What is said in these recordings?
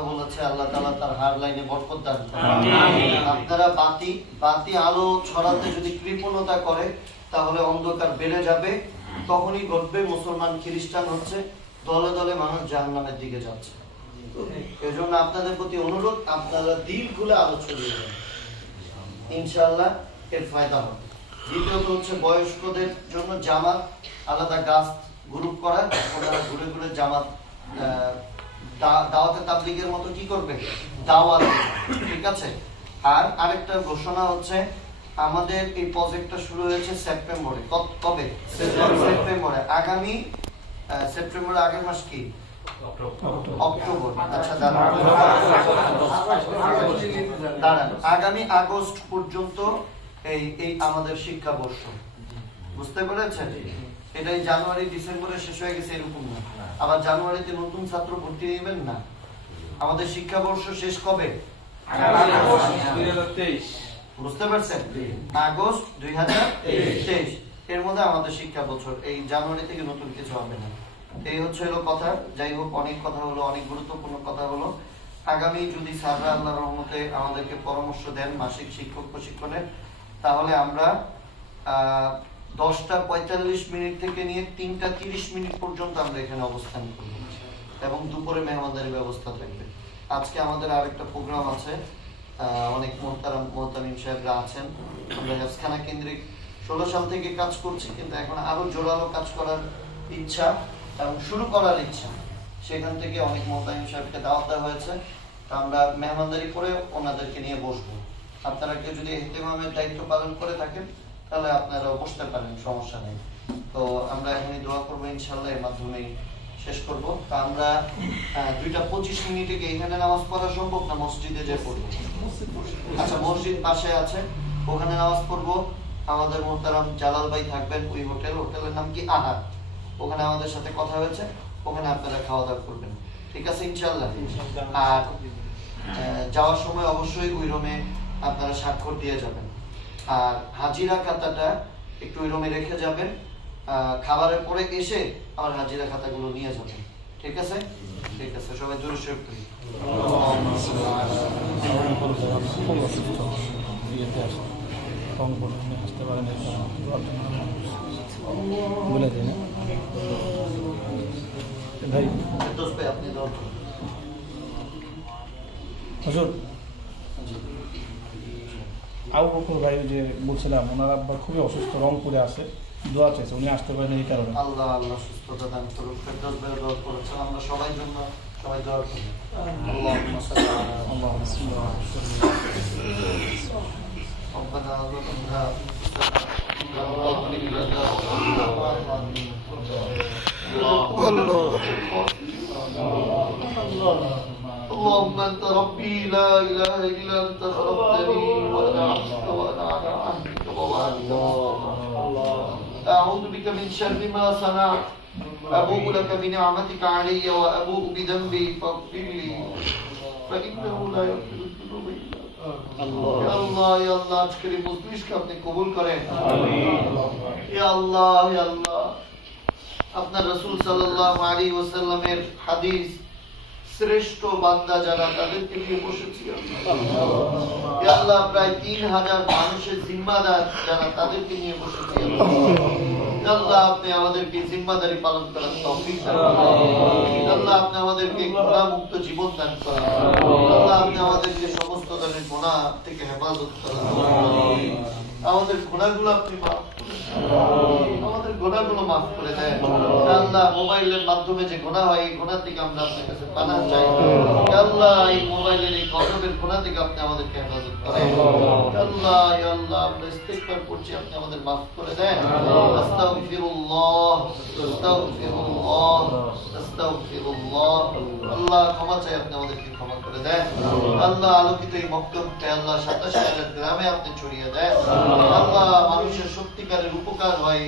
কথা বলেছে, আল্লাহ তাআলা তার হার লাইনে বরকত দান করুন। আপনারা বাতি আলো ছড়াতে যদি কৃপণতা করে তাহলে অন্ধকার বেড়ে যাবে, তখনই ঘটবে মুসলমান খ্রিস্টান হচ্ছে, দলে দলে মানুষ জাহান্নামের দিকে যাচ্ছে। এজন্য আপনাদের প্রতি অনুরোধ, আপনারা দিন খুলে আলো ছড়িয়ে দেন, ইনশাআল্লাহ এর ফায়দা হবে। দ্বিতীয়ত হচ্ছে বয়স্কদের জন্য জামাত, আলাদা গাছ গ্রুপ করা, ওনারা ঘুরে ঘুরে জামাত দাওয়াতে তাবলীগের মতো কি করবে, দাওয়াত, ঠিক আছে। আর আরেকটা ঘোষণা হচ্ছে, আমাদের এই প্রজেক্টটা শুরু হয়েছে সেপ্টেম্বরে। কবে? সেপ্টেম্বরে। আগামী সেপ্টেম্বরের আগের মাস কি? অক্টোবর। আচ্ছা দাঁড়ান, আগামী আগস্ট পর্যন্ত এই আমাদের শিক্ষাবর্ষ, বুঝতে পেরেছেন? এটাই জানুয়ারি ডিসেম্বরে শেষ হয়ে গেছে এরকম না, আবার জানুয়ারিতে নতুন ছাত্র ভর্তি নেবেন না। আমাদের শিক্ষাবর্ষ শেষ কবে? বুঝতে পারছেন? আগস্ট 2023, এর মধ্যে আমাদের শিক্ষা বছর। এই জানুয়ারি থেকে নতুন কিছু হবে না। এই হচ্ছে কথা। যাই হোক, অনেক কথা হলো, অনেক গুরুত্বপূর্ণ কথা হলো। আগামী যদি স্যাররা আল্লাহর রহমতে আমাদেরকে পরামর্শ দেন মাসিক শিক্ষক প্রশিক্ষণের, তাহলে আমরা 10:45 থেকে নিয়ে 3:30 পর্যন্ত আমরা এখানে অবস্থান করব, এবং দুপুরে মেহমানদারি ব্যবস্থা থাকবে। আজকে আমাদের আরেকটা প্রোগ্রাম আছে, অনেক মোহতামিম সাহেবরা আছেন। আমরা হেফজখানা কেন্দ্রিক 16 সাল থেকে কাজ করছি, কিন্তু এখন আরো জোরালো কাজ করার ইচ্ছা এবং শুরু করার ইচ্ছা। সেখান থেকে অনেক মোহতামিম সাহেবকে দাওয়াত দেওয়া হয়েছে। আমরা মেহমানদারি করে ওনাদেরকে নিয়ে বসবো। আপনারা কেউ যদি ইহতিমামের দায়িত্ব পালন করে থাকেন তাহলে আপনারা বসতে পারেন, সমস্যা নেই। তো আমরা এখনই দোয়া করবো, ইনশাআল্লাহ এর মাধ্যমেই শেষ করব। তা আমরা 2:25 কি এখানে নামাজ পড়া সম্ভব না মসজিদে যে পড়বো? আচ্ছা, মসজিদ পাশে আছে, ওখানে নামাজ পড়বো। আমাদের মোহতারাম জালাল ভাই থাকবেন ওই হোটেলের নাম কি আহার, ওখানে আমাদের সাথে কথা হয়েছে, ওখানে আপনারা খাওয়া দাওয়া করবেন, ঠিক আছে ইনশাআল্লাহ। আর যাওয়ার সময় অবশ্যই ওই রুমে আপনারা স্বাক্ষর দিয়ে যাবেন। আর হাজিরা খাতাটা একটু ওই রুমে রেখে যাবেন, খাবারের পরে এসে আবার হাজিরা খাতাগুলো নিয়ে যাবেন, ঠিক আছে? ঠিক আছে, সবাই জোরে শরীফ করি। বলে দিন ভাই, আপনি হুজুর আবু বকর ভাই যে বলছিলাম, ওনার আব্বা খুবই অসুস্থ, রংপুরে আছে, দোয়া চাইছে, উনি আসতে পারেন এই কারণে। আল্লাহ আল্লাহ সুস্থতা দান করুন। ফেরদৌস ভাই দোয়া করেছেন, আমরা সবাই জন্য সবাই দোয়া করি। আল্লাহুম্মা সাল্লি আলা اللهم انت ربي لا اله الا انت خلقتني وانا عبدك وانا على عهدك ووعدك اعوذ بك من شر ما صنعت ابوء لك بنعمتك علي وابوء بذنبي فاغفر لي فانه لا يغفر الذنوب الا يا الله يا الله আজকের এই মজলিসকে আপনি কবুল করেন। ইয়া আল্লাহ ইয়া আল্লাহ, আপনার রাসূল সাল্লাল্লাহু আলাইহি ওয়াসাল্লামের হাদিস শ্রেষ্ঠ বান্দা যারা, তাদেরকে নিয়ে বসেছি ইয়া আল্লাহ। প্রায় 3000 মানুষের জিম্মাদার যারা, তাদেরকে নিয়ে বসেছি আল্লাহ। আপনি আমাদেরকে জিম্মাদারি পালন করার তৌফিক দান করুন আল্লাহ। আপনি আমাদেরকে গুনাহ মুক্ত জীবন দান করুন আল্লাহ। আপনি আমাদেরকে সমস্ত ধরনের গুনাহ থেকে হেফাজত করুন। আমাদের গুনাহগুলো আপনি মাফ করুন, আমাদের গুনাহগুলো মাফ করে দেন আল্লাহ। মোবাইলের মাধ্যমে যে গুনাহ হয়, এই গুনাহ থেকে আমরা আপনার কাছে পানাহ চাই আল্লাহ। এই মোবাইলের এই গজবের গুনাহ থেকে আপনি আমাদেরকে হেফাজত করেন আল্লাহ। ইয়া আল্লাহ, আমরা ইস্তিগফার করছি, আপনি আমাদের মাফ করে দেন। আস্তাগফিরুল্লাহ আস্তাগফিরুল্লাহ আস্তাগফিরুল্লাহ। আল্লাহ ক্ষমা চাই, আপনি আমাদেরকে ক্ষমা করে দেন আল্লাহ। আলোকিত এই মক্তবকে আল্লাহ 27 গ্রামে আপনি ছড়িয়ে দেন আল্লাহ। মানুষের সত্যিকারের উপকার হয়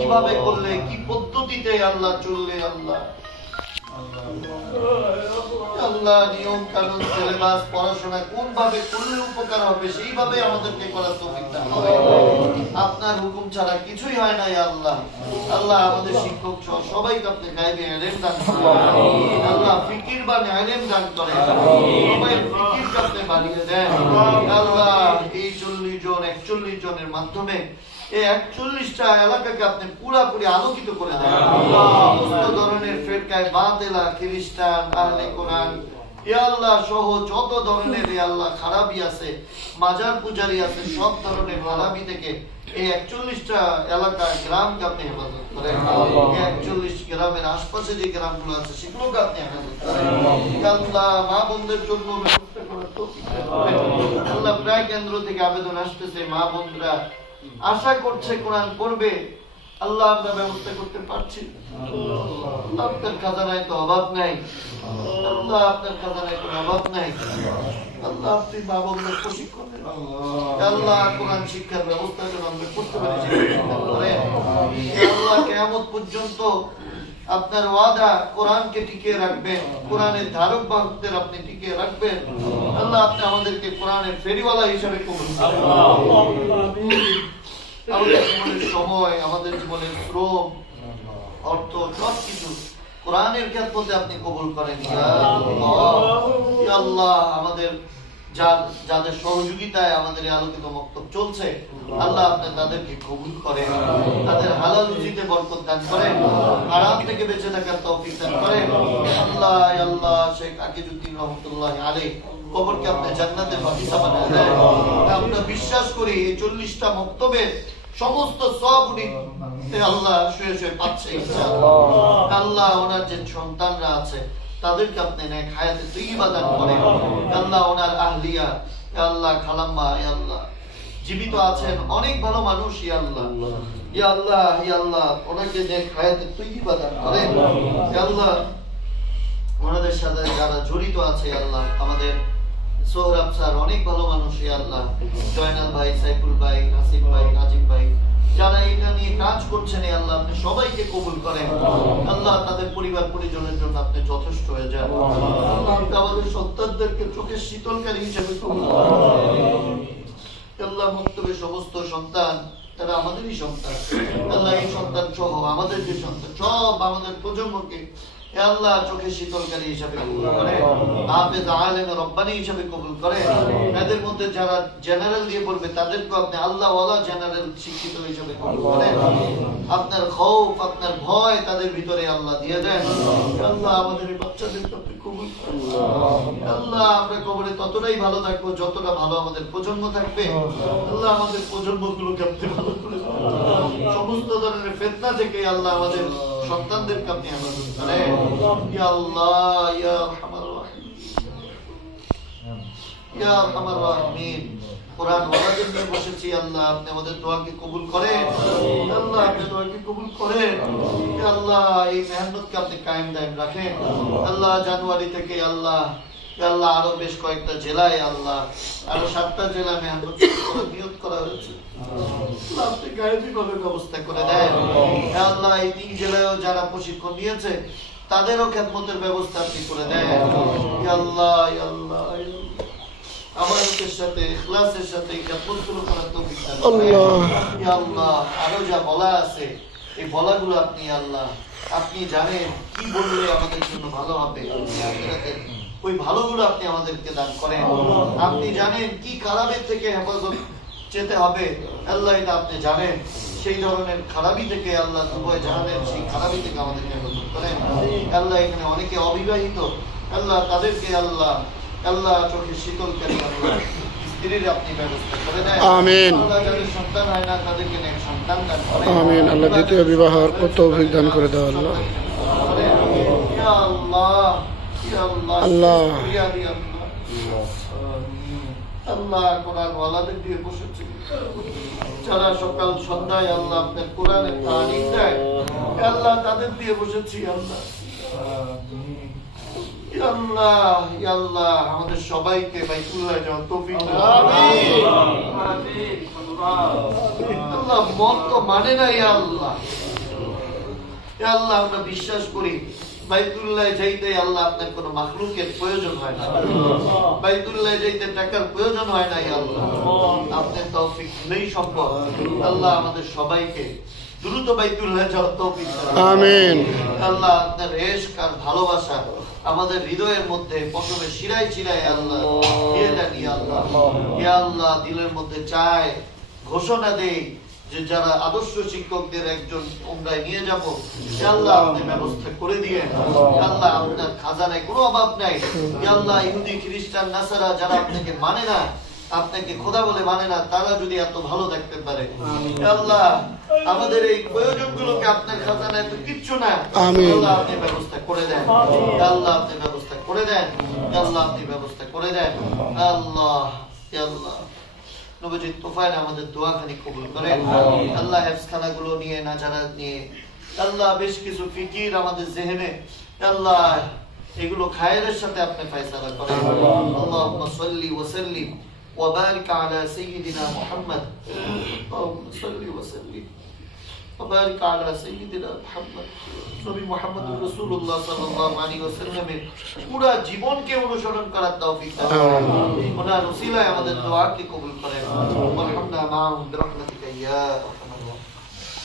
কিভাবে করলে, কি পদ্ধতিতে আল্লাহ চললে আল্লাহ আল্লাহ নিয়ম কানুন সিলেবাস পড়াশোনা কোন ভাবে করলে উপকার হবে সেইভাবে আমাদেরকে করার তৌফিক দান করেন। আপনার হুকুম ছাড়া কিছুই হয় না ইয়া আল্লাহ। আল্লাহ আমাদের শিক্ষক সহ সবাইকে আপনি গায়বে ইলম দান করেন। আল্লাহ ফিকির বা ইলম দান করেন। সবাই ফিকির আপনি বাড়িয়ে দেন। আল্লাহ এই 40 জন 41 জনের মাধ্যমে এই 41টা এলাকাকে আপনি পুরোপুরি আলোকিত করে দেন। সমস্ত ধরনের ফিরকায়ে বাতিলা, খ্রিস্টান, আহলে কোরআন ইয়া আল্লাহ সহ যত ধরনের ইয়া আল্লাহ খারাপি আছে, মাজার পূজারি আছে, সব ধরনের খারাপি থেকে এই 41টা এলাকা গ্রামকে আপনি হেফাজত করেন। এই 41 গ্রামের আশপাশে যে গ্রামগুলো আছে সেগুলোকে আপনি হেফাজত করেন। আল্লাহ মা বোনদের জন্য ব্যবস্থা করার তৌফিক দান করেন। আল্লাহ প্রায় কেন্দ্র থেকে আবেদন আসতেছে, মা বোনরা আশা করছে কোরআন পড়বে, আল্লাহ আমরা ব্যবস্থা করতে পারছি। আল্লাহ আপনার খাজানায় তো অভাব নাই, আল্লাহ আপনার খাজানায় কোনো অভাব নাই। আল্লাহ আপনি মা বোনদের প্রশিক্ষণ দেন। আল্লাহ কোরআন শিক্ষার ব্যবস্থা যেন আমরা করতে পারি আল্লাহ কিয়ামত পর্যন্ত আপনার ওয়াদা কোরআনকে টিকিয়ে রাখবেন, কোরআনের ধারক বাহকদের আপনি টিকিয়ে রাখবেন। আল্লাহ আপনি আমাদেরকে কোরআনের ফেরিওয়ালা হিসেবে কবুল করুন। আমাদের জীবনের সময়, আমাদের জীবনের শ্রম, অর্থ সবকিছু কোরআনের খেদমতে আপনি কবুল করেন। ইয়া আল্লাহ আমাদের যাদের সহযোগিতায় আমাদের এই আলোকিত বক্তব্য চলছে, আল্লাহ আপনি তাদেরকে কবুল করেন, তাদের হালাল রুজিতে বরকত দান করেন, হারাম থেকে বেঁচে থাকার তৌফিক দান করেন। আল্লাহ আল্লাহ শেখ আকিজউদ্দিন রহমাতুল্লাহ আলাইহি কবরকে আপনি জান্নাতের বাগিচা বানিয়ে দেন। আমরা বিশ্বাস করি এই 40টা মক্তবের সমস্ত সওয়াব উনি আল্লাহ শুয়ে শুয়ে পাচ্ছে ইনশাআল্লাহ। আল্লাহ ওনার যে সন্তানরা আছে তাদেরকে আপনি নেক হায়াতে তৈয়বা দান করেন। আল্লাহ ওনার আহলিয়া আল্লাহ খালাম্মা আল্লাহ জীবিত আছেন, অনেক ভালো মানুষ ইয়া আল্লাহ। ইয়া আল্লাহ ইয়া আল্লাহ ওনাকে নেক হায়াতে তৈয়বা দান করেন। ইয়া আল্লাহ ওনাদের সাথে যারা জড়িত আছে আল্লাহ, আমাদের সোহরাব স্যার অনেক ভালো মানুষ ইয়া আল্লাহ, জয়নাল ভাই, সাইফুল ভাই, হাসিম ভাই, নাজিম ভাই, যারা এটা নিয়ে কাজ করছেন আল্লাহ আপনি সবাইকে কবুল করেন। আল্লাহ তাদের পরিবার পরিজনের জন্য আপনি যথেষ্ট হয়ে যান। আল্লাহ আমাদের সন্তানদেরকে চোখের শীতলকারী হিসেবে কবুল করেন। আল্লাহ মক্তবের সমস্ত সন্তান তারা আমাদেরই সন্তান। আল্লাহ এই সন্তান সহ আমাদের যে সন্তান সব আমাদের প্রজন্মকে আল্লাহ চোখের শীতলকারী হিসাবে কবুল করে, হাফেজ আলেম রব্বানি হিসাবে কবুল করে। এদের মধ্যে যারা জেনারেল দিয়ে পড়বে তাদেরকে আপনি আল্লাহ ওয়ালা জেনারেল শিক্ষিত হিসাবে কবুল করেন। আপনার খৌফ, আপনার ভয় তাদের ভিতরে আল্লাহ দিয়ে দেন। আল্লাহ আমাদের এই বাচ্চাদেরকে আপনি কবুল করেন। আল্লাহ আমরা কবরে ততটাই ভালো থাকবো যতটা ভালো আমাদের প্রজন্ম থাকবে। আল্লাহ আমাদের প্রজন্মগুলোকে আপনি ভালো করে সমস্ত ধরনের ফিতনা থেকে আল্লাহ আমাদের সন্তানদেরকে আপনি হেফাজত করেন। ইয়া আল্লাহ ইয়া আরহামার রাহিম, ইয়া আরহামার রাহিমিন। কোরআন ওয়ালাদের নিয়ে বসেছি আল্লাহ আপনি আমাদের দোয়াকে কবুল করেন। আল্লাহ আপনি দোয়াকে কবুল করেন। ইয়া আল্লাহ এই মেহনতকে আপনি কায়েম দায়েম রাখেন। আল্লাহ জানুয়ারি থেকে আল্লাহ আল্লাহ আরো বেশ কয়েকটা জেলায় আল্লাহ আরো 7টা জেলায় মেহনত করার নিয়ত করা হয়েছে। আল্লাহ আপনি গায়েবীভাবে ব্যবস্থা করে দেন। আল্লাহ এই 3 জেলায়ও যারা প্রশিক্ষণ নিয়েছে তাদেরও খেদমতের ব্যবস্থা আপনি করে দেন। ইয়া আল্লাহ ইয়া আল্লাহ আমাদের সাথে ইখলাসের সাথে এই খেদমতগুলো করার তৌফিক দান করেন। ইয়া আল্লাহ আরো যা বলা আছে এই বলাগুলো আপনি আল্লাহ আপনি জানেন কি বললে আমাদের জন্য ভালো হবে, ওই ভালোগুলো আপনি আমাদেরকে দান করেন। আপনি জানেন কি খারাপের থেকে হেফাজত যেতে হবে আল্লাহ এটা আপনি জানেন। সেই ধরনের খারাপি থেকে আল্লাহ উভয় জাহানের সেই খারাপি থেকে আমাদেরকে হেফাজত করেন। আল্লাহ এখানে অনেকে অবিবাহিত আল্লাহ তাদেরকে আল্লাহ আল্লাহ চোখের শীতলকারী আল্লাহ স্ত্রীর আপনি ব্যবস্থা করে দেন। আমিন। আল্লাহ যাদের সন্তান হয় না তাদেরকে নেক সন্তান দান করেন। আমিন। আল্লাহ দ্বিতীয় বিবাহের তৌফিক দান করে দাও আল্লাহ। ইয়া আল্লাহ ইয়া আল্লাহ আল্লাহ ইয়া আল্লাহ আল্লাহ কোরআন ওয়ালাদের দিয়ে বসেছি যারা সকাল সন্ধ্যায় আল্লাহ আপনার কোরআনের তালিম দেয় আল্লাহ তাদের দিয়ে বসেছি আল্লাহ। ইয়া আল্লাহ ইয়া আল্লাহ আমাদের সবাইকে বাইতুল্লাহ যাওয়ার তৌফিক দান। আমিন আমিন। আল্লাহ মন তো মানে না ইয়া আল্লাহ। ইয়া আল্লাহ আমরা বিশ্বাস করি বাইতুল্লাহ যাইতে আল্লাহ আপনার কোনো মাখলুকের প্রয়োজন হয় না, বাইতুল্লাহ যাইতে টাকার প্রয়োজন হয় না। আল্লাহ আপনার তৌফিক নেই সম্ভব। আল্লাহ আমাদের সবাইকে দ্রুত বাইতুল্লাহ যাওয়ার তৌফিক দান। আমিন। আল্লাহ আপনার ইশক আর ভালোবাসা আমাদের হৃদয়ের মধ্যে প্রথমে শিরায় শিরায় আল্লাহ দিয়ে দেন। আল্লাহ ইয়া আল্লাহ দিলের মধ্যে চায় ঘোষণা দেই যে যারা আদর্শ শিক্ষকদের একজন উমরায় নিয়ে যাব, আল্লাহ আপনি ব্যবস্থা করে দিয়ে। আল্লাহ আপনার খাজানায় কোনো অভাব নাই। আল্লাহ ইহুদি খ্রিস্টান নাসারা যারা আপনাকে মানে না, আপনাকে খোদা বলে মানে না, তারা যদি এত ভালো দেখতে পারে, আল্লাহ আমাদের এই প্রয়োজনগুলোকে আপনার খাজানায় তো কিচ্ছু না। আল্লাহ আপনি ব্যবস্থা করে দেন। আল্লাহ আপনি ব্যবস্থা করে দেন। আল্লাহ আপনি ব্যবস্থা করে দেন। আল্লাহ আল্লাহ নবীজির তোফায়েল আমাদের দোয়াখানি কবুল করেন। আল্লাহ হেফজখানাগুলো নিয়ে নাজারাত নিয়ে আল্লাহ বেশ কিছু ফিকির আমাদের জেহেনে আল্লাহ এগুলো খায়েরের সাথে আপনি ফয়সালা করেন। আল্লাহুম্মা সাল্লি ওয়া সাল্লিম ওয়া বারিক আলা সাইয়্যিদিনা মুহাম্মদ। আল্লাহুম্মা সাল্লি ওয়া সাল্লিম ওয়া বারিক আলা সাইয়্যিদিনা মুহাম্মদ। নবী মুহাম্মদুর রাসূলুল্লাহ সাল্লাল্লাহু আলাইহি ওয়াসাল্লামের পুরো জীবনকে অনুসরণ করার তৌফিক দান করেন। ওনার উসিলায় আমাদের দোয়াকে কবুল করেন। ওয়া রাহমানা মা'হুম বিরহমাতিকা ইয়া আরহামার রাহিমিন।